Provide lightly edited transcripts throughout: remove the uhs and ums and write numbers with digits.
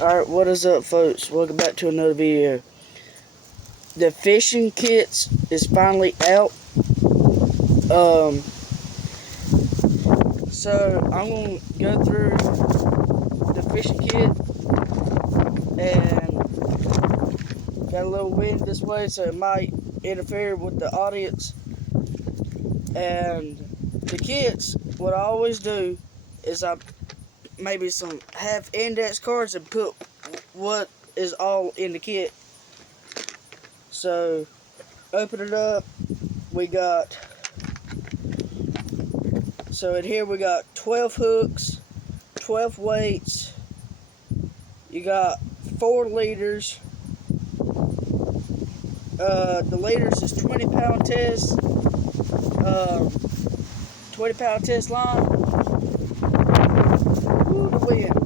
Alright, what is up, folks? Welcome back to another video. The fishing kits is finally out. So I'm going to go through the fishing kit, and got a little wind this way, so it might interfere with the audience. And the kits, what I always do is I maybe some half index cards and put what is all in the kit. So open it up. We got, so in here we got 12 hooks, 12 weights. You got 4 leaders. The leaders is 20-pound test, 20-pound test line. Ooh, the wind.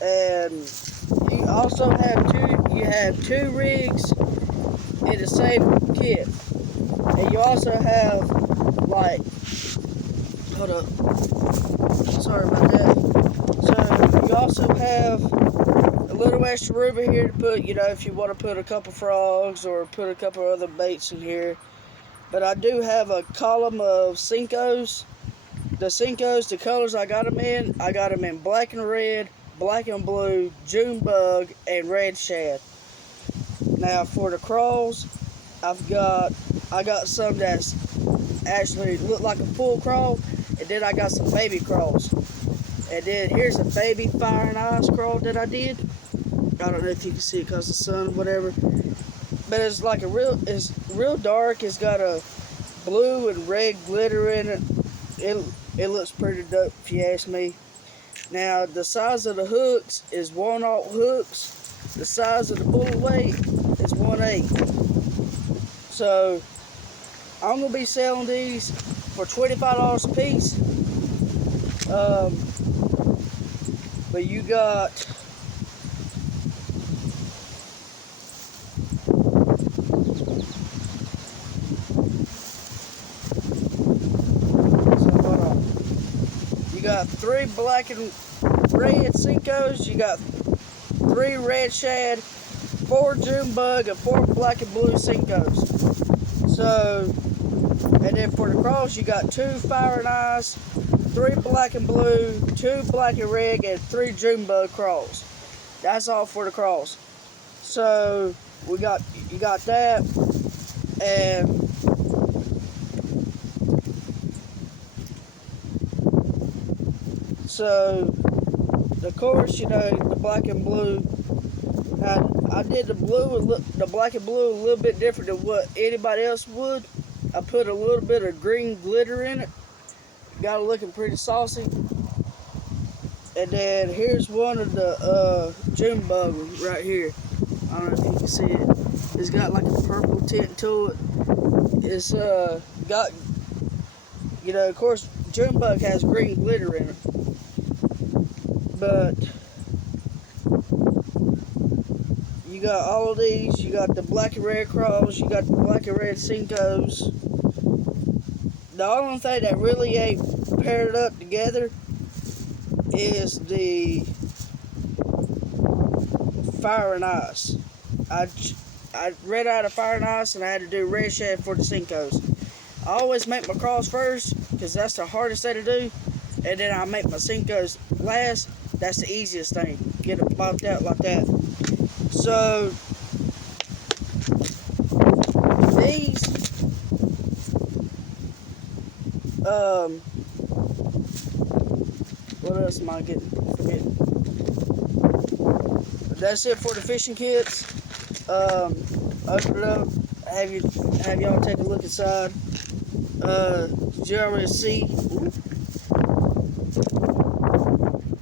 And you also have two rigs in the same kit. And you also have, like, hold up, sorry about that. So you also have a little extra room in here to put, if you want to put a couple frogs or put a couple other baits in here. But I do have a column of Senkos. The Senkos, the colors I got them in black and red, black and blue, June bug, and red shad. Now for the crawls, I got some that's actually look like a full crawl, and then I got some baby crawls. And then here's a baby fire and ice crawl that I did. I don't know if you can see it because of the sun, whatever. But it's like it's real dark. It's got a blue and red glitter in it. It looks pretty dope if you ask me. Now the size of the hooks is 1/0 hooks. The size of the bullet weight is 1/8. So I'm gonna be selling these for $25 a piece. But you got you got 3 black and red Senkos, you got 3 red shad, 4 June bug, and 4 black and blue Senkos. So, and then for the crawls, you got 2 fire and ice, 3 black and blue, 2 black and red, and 3 June bug crawls. That's all for the crawls. So you got that, and so of course, the black and blue. I did the black and blue a little bit different than what anybody else would. I put a little bit of green glitter in it. Got it looking pretty saucy. And then here's one of the June bug right here. I don't know if you can see it. It's got like a purple tint to it. It's got, of course, June bug has green glitter in it. But you got all of these. You got the black and red crawls. You got the black and red Senkos. The only thing that really ain't paired up together is the fire and ice. I ran out of fire and ice, and I had to do red shad for the Senkos. I always make my crawls first because that's the hardest thing to do, and then I make my Senkos last. That's the easiest thing. Get it popped out like that. So these what else am I forgetting? That's it for the fishing kits. Open it up. Have y'all take a look inside. Did you already see?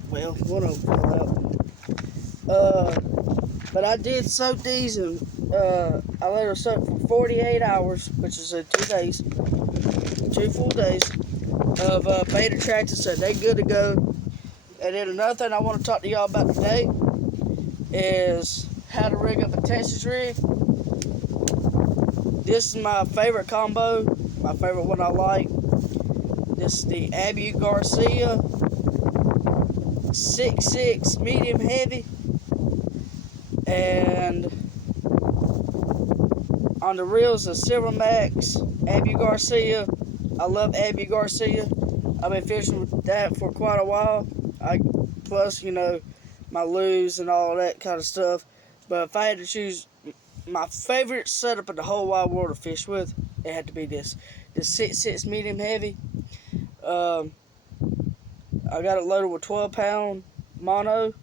Well, one of them fell out. But I did soak these, and I let them soak for 48 hours, which is 2 days, 2 full days of bait attractant, so they good to go. And then another thing I want to talk to y'all about today is how to rig up a Texas rig. This is my favorite combo, my favorite one I like. This is the Abu Garcia 6'6" medium heavy, and on the reels, a Silvermax Abu Garcia. I love Abu Garcia. I've been fishing with that for quite a while. Plus, you know, my lures and all that kind of stuff. But if I had to choose my favorite setup in the whole wide world to fish with, it had to be this 6'6" medium heavy. I got it loaded with 12-pound mono,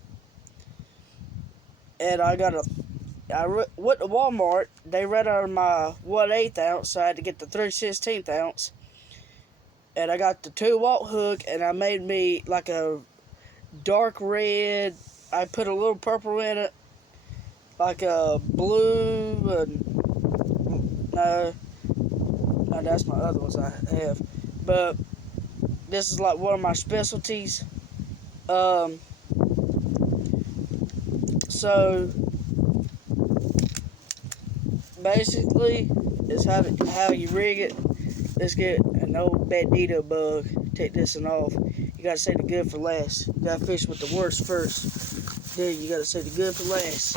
and I went to Walmart. They ran out of my 1/8 ounce, so I had to get the 3/16 ounce. And I got the 2-watt hook, and I made me like a dark red. I put a little purple in it, like a blue, and no, that's my other ones I have. But this is like one of my specialties. So basically, it's how you rig it. Let's get an old bandito bug. Take this one off. You gotta say the good for last. You gotta fish with the worst first. Then you gotta say the good for last.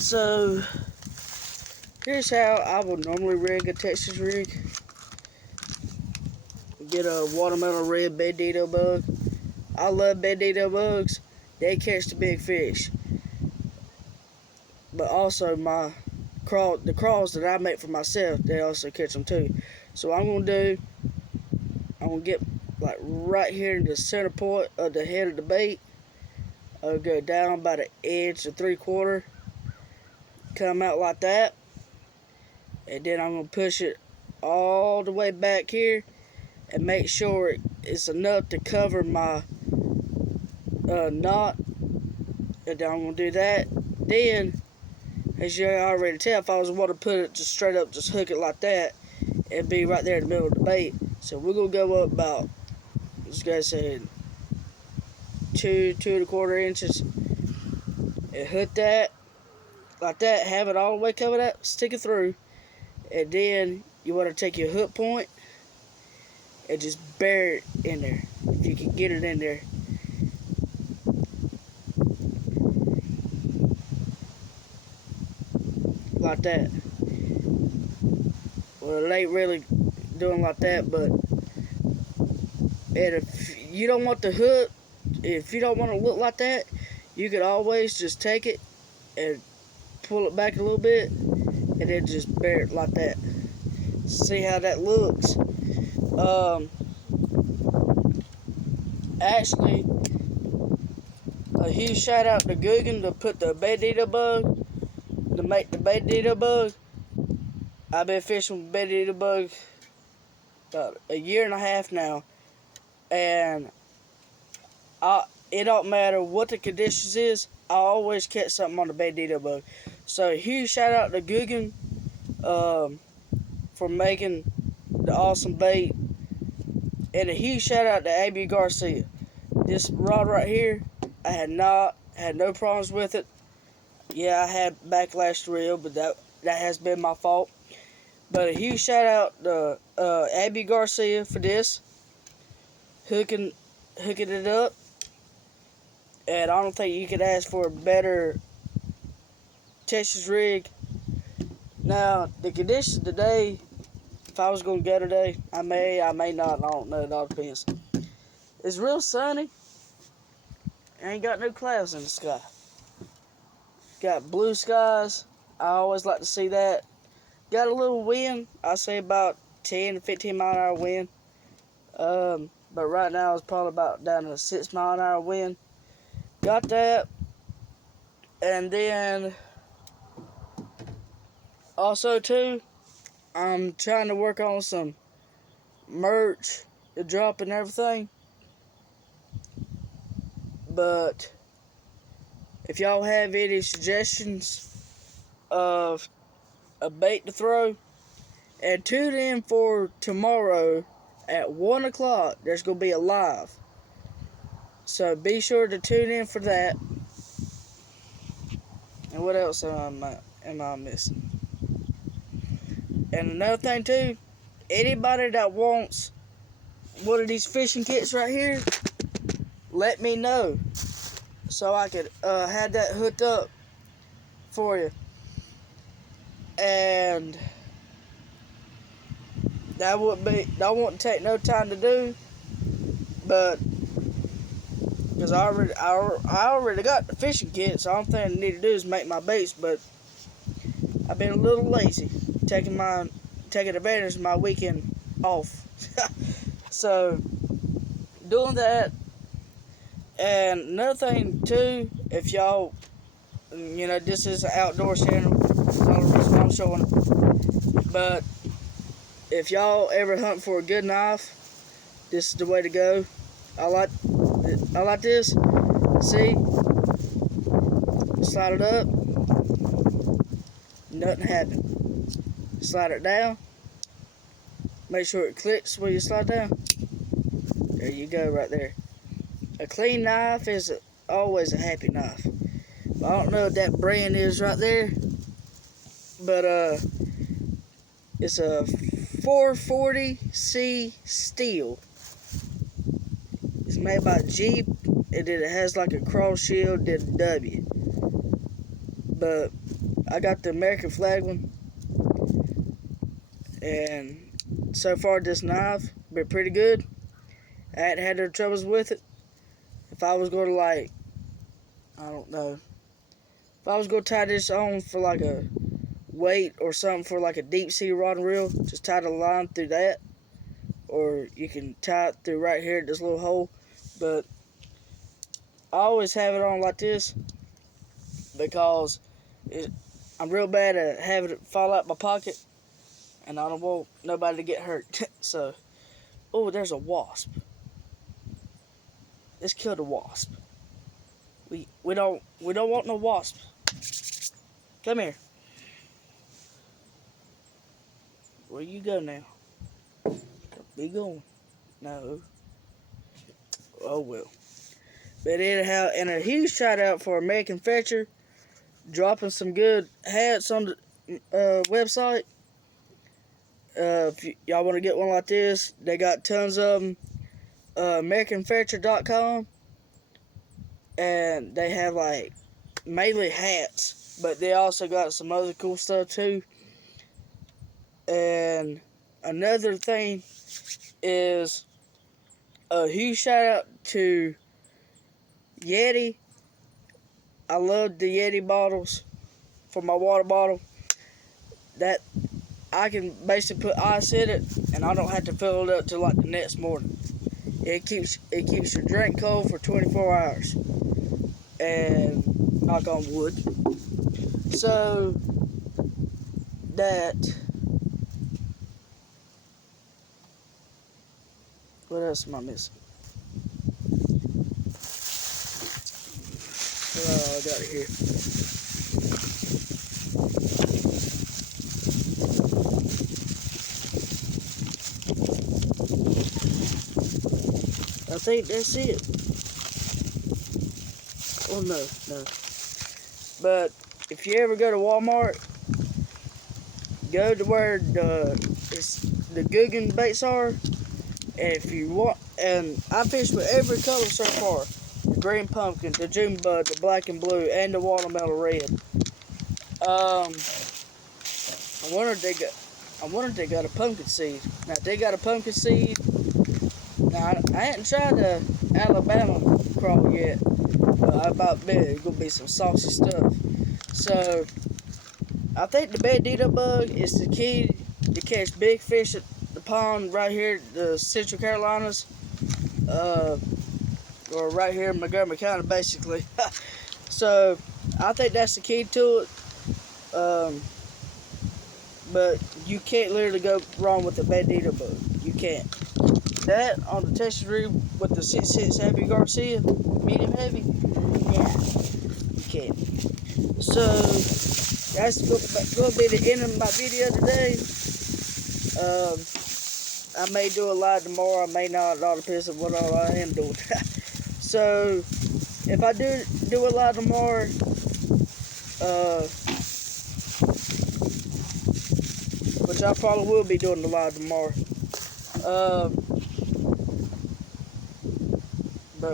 So here's how I would normally rig a Texas rig. Get a watermelon red bandito bug. I love bandito bugs. They catch the big fish. But also the crawls that I make for myself, they also catch them too. So what I'm gonna do, I'm gonna get like right here in the center point of the head of the bait. I'll go down about 1 inch or 3/4, come out like that, and then I'm gonna push it all the way back here and make sure it's enough to cover my knot. And then I'm gonna do that. Then, as you already tell, if I was want to put it just straight up, just hook it like that, it'd be right there in the middle of the bait. So we're gonna go up about, this guy said, 2.25 inches, and hook that like that. Have it all the way covered up, stick it through, and then you want to take your hook point and just bury it in there if you can get it in there. Like that. Well, it ain't really doing like that, but and if you don't want the hook, if you don't want to look like that, you could always just take it and pull it back a little bit and then just bury it like that. See how that looks. Actually, a huge shout out to Guggen to put the bandito bug, to make the bandito bug. I've been fishing with bandito bug about 1.5 years now, and it don't matter what the conditions is, I always catch something on the bandito bug. So huge shout out to Guggen for making the awesome bait, and a huge shout out to Abu Garcia. This rod right here, I had no problems with it. Yeah, I had backlash to reel, but that has been my fault. But a huge shout out to Abu Garcia for this, hooking it up. And I don't think you could ask for a better Texas rig. Now, the conditions today, if I was going to go today, I may not, I don't know, it all depends. It's real sunny. Ain't got no clouds in the sky. Got blue skies. I always like to see that. Got a little wind. I say about 10 to 15 mile an hour wind. But right now it's probably about down to a 6 mile an hour wind. Got that. And then also too, I'm trying to work on some merch to drop and everything. But if y'all have any suggestions of a bait to throw, and tune in for tomorrow at 1 o'clock. There's going to be a live. So be sure to tune in for that. And what else am I missing? And another thing too, anybody that wants one of these fishing kits right here, let me know so I could have that hooked up for you. And that wouldn't take no time to do, but because I already got the fishing kit, so the only thing I need to do is make my baits. But I've been a little lazy, taking advantage of my weekend off. So doing that. And another thing too, if y'all, this is an outdoor channel, that's the only reason I'm showing it. But if y'all ever hunt for a good knife, this is the way to go. I like this. See, slide it up, nothing happened. Slide it down. Make sure it clicks when you slide down. There you go, right there. A clean knife is always a happy knife. I don't know what that brand is right there, but it's a 440C steel. It's made by Jeep, and it has like a cross shield, did a W. But I got the American flag one, and so far this knife been pretty good. I hadn't had no troubles with it. If I was going to I don't know, if I was going to tie this on for like a weight or something for like a deep sea rod and reel, just tie the line through that, or you can tie it through right here at this little hole. But I always have it on like this because I'm real bad at having it fall out my pocket, and I don't want nobody to get hurt. So, oh, there's a wasp. Let's kill the wasp. We don't want no wasp. Come here. Where you go now? Be going. No. Oh well. But anyhow, and a huge shout out for American Fetcher, dropping some good hats on the website. If y'all want to get one like this, they got tons of them. AmericanFetcher.com, and they have like mainly hats, but they also got some other cool stuff too. And another thing is a huge shout out to Yeti. I love the Yeti bottles for my water bottle. That I can basically put ice in it, and I don't have to fill it up till like the next morning. It keeps your drink cold for 24 hours, and knock on wood. So that, what else am I missing? I got it here. I think that's it. Oh no. But if you ever go to Walmart, go to where the Guggen baits are. And if you want, and I fished with every color so far: the green pumpkin, the June bud, the black and blue, and the watermelon red. I wonder if they got a pumpkin seed. Now if they got a pumpkin seed. Now, I hadn't tried the Alabama crawl yet, but I about bet it's going to be some saucy stuff. So, I think the bandito bug is the key to catch big fish at the pond right here in the Central Carolinas, or right here in Montgomery County, basically. So, I think that's the key to it. But you can't literally go wrong with the bandito bug. You can't. That on the Texas rig with the 6'6" Happy Garcia, medium heavy, yeah, you can't. So that's going to be the end of my video today. I may do a live tomorrow, I may not. It all depends on what all I am doing. So if I do a live tomorrow, which I probably will be doing the live tomorrow.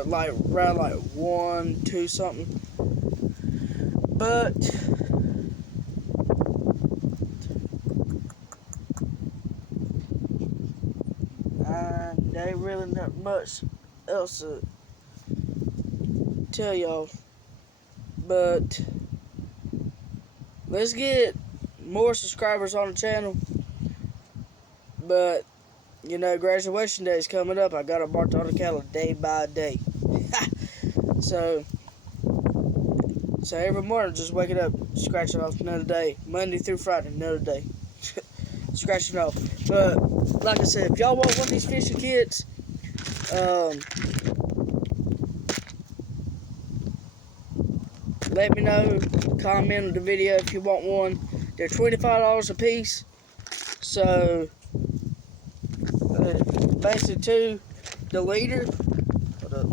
like around like 1, 2 something. But there ain't really not much else to tell y'all. But let's get more subscribers on the channel. But you know, graduation day is coming up. I got it marked on the calendar day by day. So every morning, just waking up, scratching off another day. Monday through Friday, another day. Scratching off. But like I said, if y'all want one of these fishing kits, let me know. Comment on the video if you want one. They're $25 a piece. So basically, two, the leader. Hold up,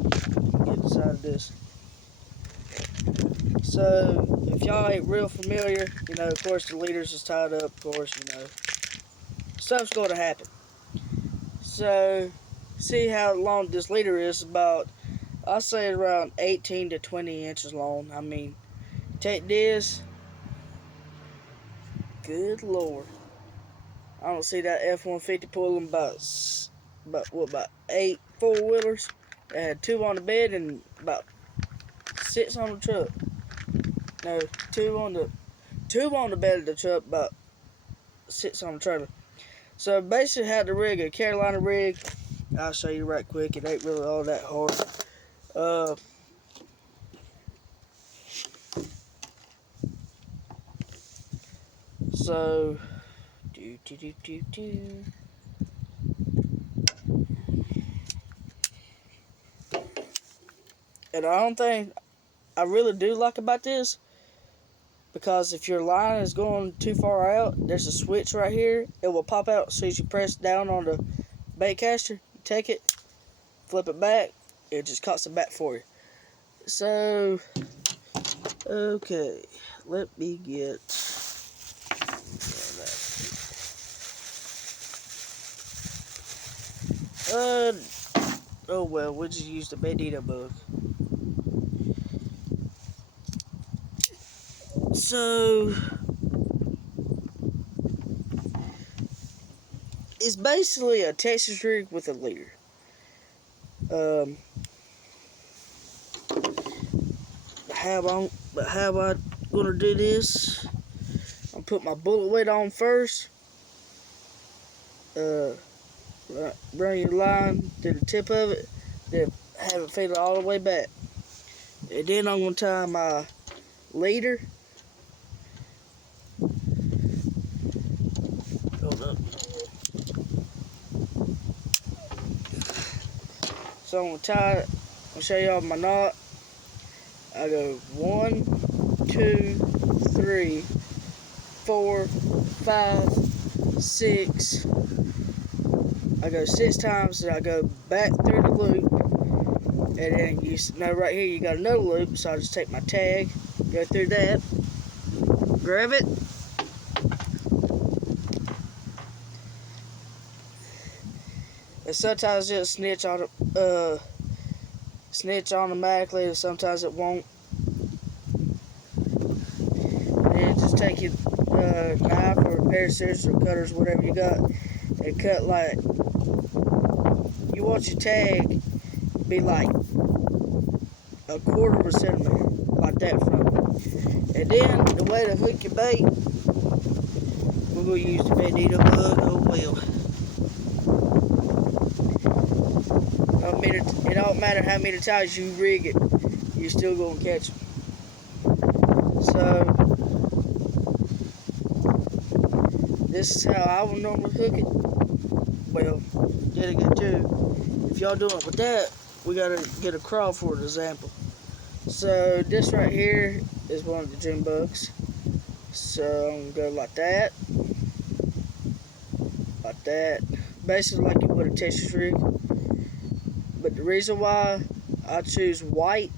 get inside of this. So if y'all ain't real familiar, you know, of course the leaders is tied up. Of course, you know, stuff's going to happen. So see how long this leader is. About, I'll say around 18 to 20 inches long. I mean, take this. Good Lord. I don't see that F-150 pulling about 8 four-wheelers. They had 2 on the bed and about 6 on the truck. No, 2 on the bed of the truck, about 6 on the trailer. So basically had to rig a Carolina rig. I'll show you right quick. It ain't really all that hard. So and the only thing I really do like about this, because if your line is going too far out, there's a switch right here. It will pop out as soon as you press down on the bait caster. You take it, flip it back, it just cuts it back for you. So, okay, let me get oh well, we'll just use the Bandito bug. So it's basically a Texas rig with a leader. How I gonna do this? I'll put my bullet weight on first. Bring your line to the tip of it, then have it fade all the way back. And then I'm gonna tie my leader. Hold up. So I'm gonna tie it. I'll show y'all my knot. I go 1, 2, 3, 4, 5, 6. I go 6 times, and I go back through the loop. And then you know right here you got another loop, so I just take my tag, go through that, grab it, and sometimes it'll snitch automatically, and sometimes it won't. And then just take your knife or a pair of scissors or cutters, whatever you got, and cut like, you want your tag to be like 1/4 of a centimeter, like that from it. And then the way to hook your bait, we're going to use the Bandito bug. Oh well. It don't matter how many times you rig it, you're still going to catch them. So this is how I would normally hook it. Well, did it get too. If y'all doing it with that, we gotta get a crawl for an example. So this right here is one of the June bugs. So I'm gonna go like that, basically like you would a Texas rig. But the reason why I choose white,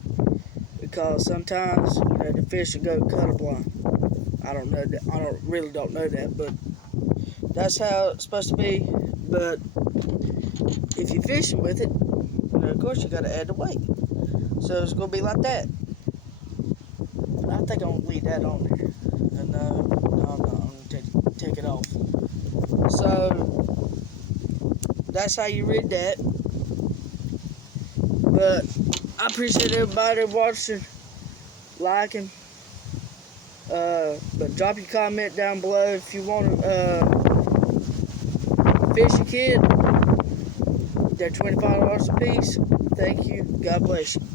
because sometimes, you know, the fish will go colorblind. I don't know that. I really don't know that, but that's how it's supposed to be. But if you're fishing with it, you know, of course you got to add the weight. So it's gonna be like that. I think I'm gonna leave that on there. No, I'm not. I'm gonna take it off. So that's how you read that. But I appreciate everybody watching, liking. But drop your comment down below if you want to fish a kid. They're $25 a piece. Thank you. God bless you.